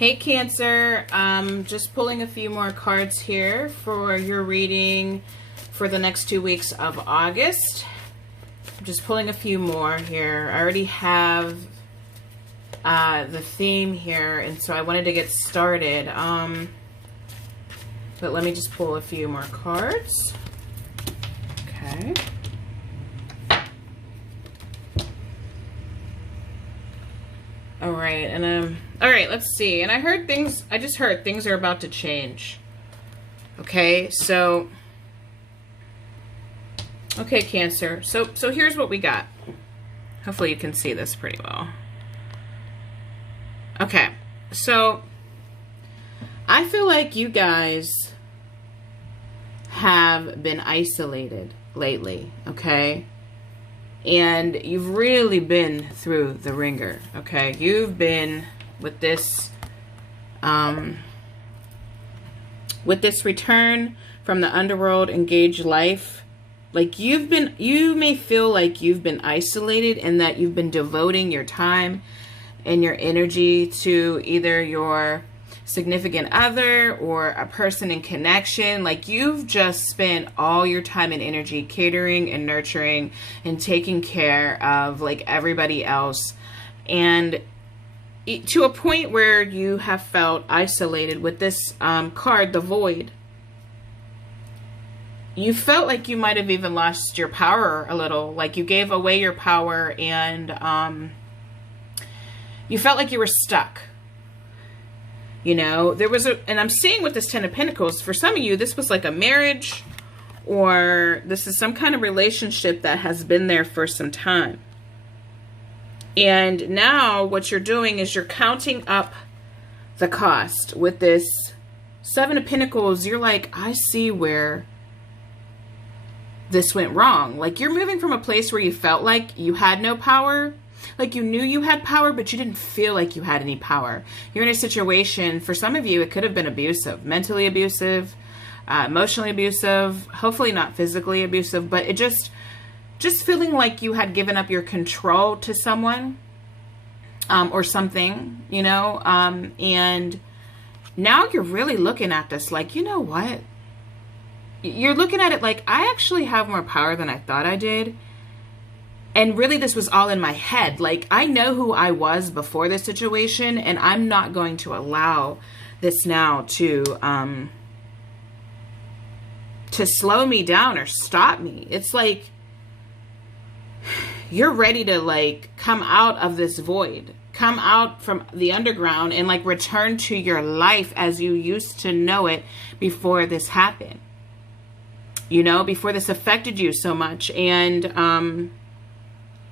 Hey Cancer, just pulling a few more cards here for your reading for the next 2 weeks of August. I'm just pulling a few more here. I already have the theme here, and so I wanted to get started. But let me just pull a few more cards. Okay. All right, and all right, let's see. And I just heard things are about to change. Okay, so okay, Cancer. So here's what we got. Hopefully you can see this pretty well. Okay. So I feel like you guys have been isolated lately, okay? And you've really been through the ringer, okay? You've been with this return from the underworld, engaged life. Like you may feel like you've been isolated and that you've been devoting your time and your energy to either your significant other or a person in connection. Like you've just spent all your time and energy catering and nurturing and taking care of like everybody else, and to a point where you have felt isolated. With this card, the Void, you felt like you might have even lost your power a little, like you gave away your power, and you felt like you were stuck. You know, there was and I'm seeing with this Ten of Pentacles, for some of you, this was like a marriage, or this is some kind of relationship that has been there for some time. And now what you're doing is you're counting up the cost. With this Seven of Pentacles, you're like, I see where this went wrong. Like you're moving from a place where you felt like you had no power. Like you knew you had power, but you didn't feel like you had any power. You're in a situation, for some of you, it could have been abusive, mentally abusive, emotionally abusive, hopefully not physically abusive, but it just feeling like you had given up your control to someone or something, you know, and now you're really looking at this like, you know what? You're looking at it like, I actually have more power than I thought I did. And really, this was all in my head. Like, I know who I was before this situation, and I'm not going to allow this now to slow me down or stop me. It's like you're ready to like come out of this void, come out from the underground, and like return to your life as you used to know it before this happened. You know, before this affected you so much. And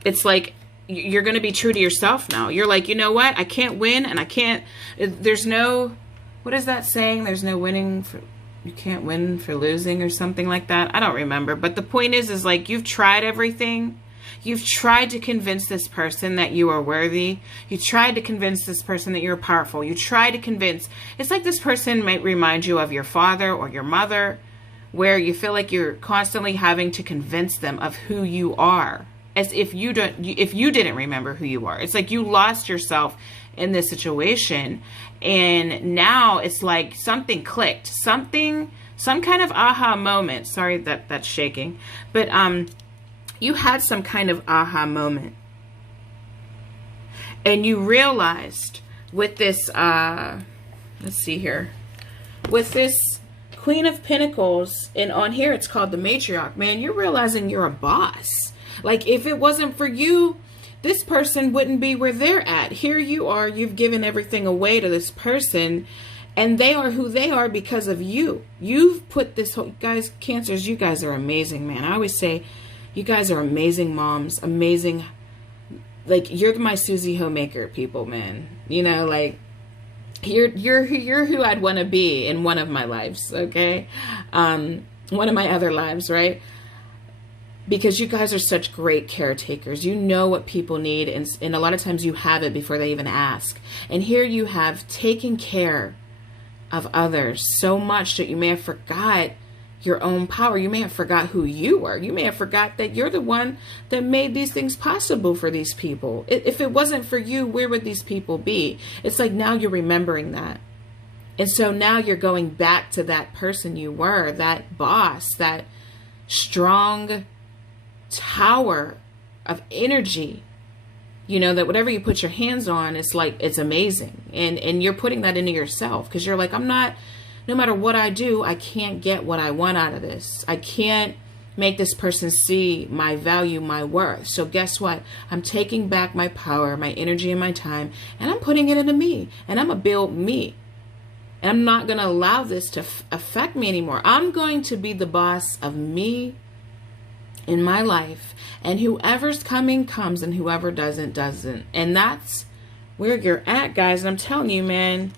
it's like you're going to be true to yourself now. You're like, you know what? I can't win, and I can't, there's no, what is that saying? There's no winning for, you can't win for losing or something like that. I don't remember. But the point is like you've tried everything. You've tried to convince this person that you are worthy. You tried to convince this person that you're powerful. You tried to convince, it's like this person might remind you of your father or your mother, where you feel like you're constantly having to convince them of who you are. As if you didn't remember who you are. It's like you lost yourself in this situation, and now it's like something clicked, some kind of aha moment. Sorry that that's shaking, but you had some kind of aha moment, and you realized with this let's see here, with this Queen of Pentacles, and on here it's called the Matriarch. Man, you're realizing you're a boss. Like, if it wasn't for you, this person wouldn't be where they're at. Here you are, you've given everything away to this person, and they are who they are because of you. You've put this whole, guys, Cancers, you guys are amazing, man. I always say, you guys are amazing moms, amazing, like, you're my Susie Homemaker people, man. You know, like, you're who I'd want to be in one of my lives, okay? One of my other lives, right? Because you guys are such great caretakers. You know what people need, and a lot of times you have it before they even ask. And here you have taken care of others so much that you may have forgot your own power. You may have forgot who you were. You may have forgot that you're the one that made these things possible for these people. If it wasn't for you, where would these people be? It's like now you're remembering that. And so now you're going back to that person you were, that boss, that strong tower of energy, you know, that whatever you put your hands on, it's like, it's amazing. And you're putting that into yourself because you're like, no matter what I do, I can't get what I want out of this. I can't make this person see my value, my worth. So guess what? I'm taking back my power, my energy, and my time, and I'm putting it into me, and I'm going to build me. And I'm not going to allow this to affect me anymore. I'm going to be the boss of me in my life. And whoever's coming, comes. And whoever doesn't, doesn't. And that's where you're at, guys. And I'm telling you, man,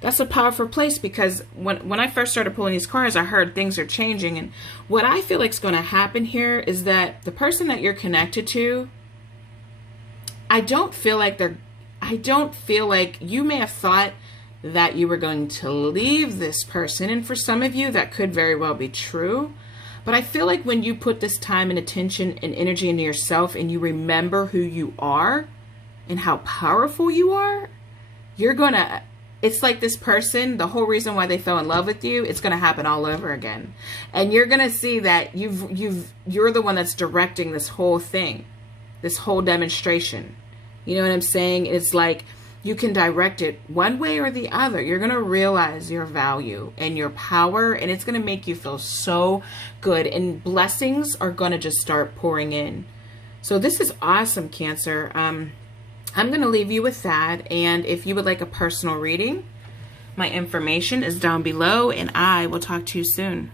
that's a powerful place. Because when I first started pulling these cards, I heard things are changing. And what I feel like is going to happen here is that the person that you're connected to, I don't feel like you may have thought that you were going to leave this person. And for some of you, that could very well be true. But I feel like when you put this time and attention and energy into yourself and you remember who you are and how powerful you are, it's like this person, the whole reason why they fell in love with you, it's going to happen all over again. And you're going to see that you're the one that's directing this whole thing, this whole demonstration. You know what I'm saying? It's like, you can direct it one way or the other. You're going to realize your value and your power, and it's going to make you feel so good. And blessings are going to just start pouring in. So this is awesome, Cancer. I'm going to leave you with that. And if you would like a personal reading, my information is down below, and I will talk to you soon.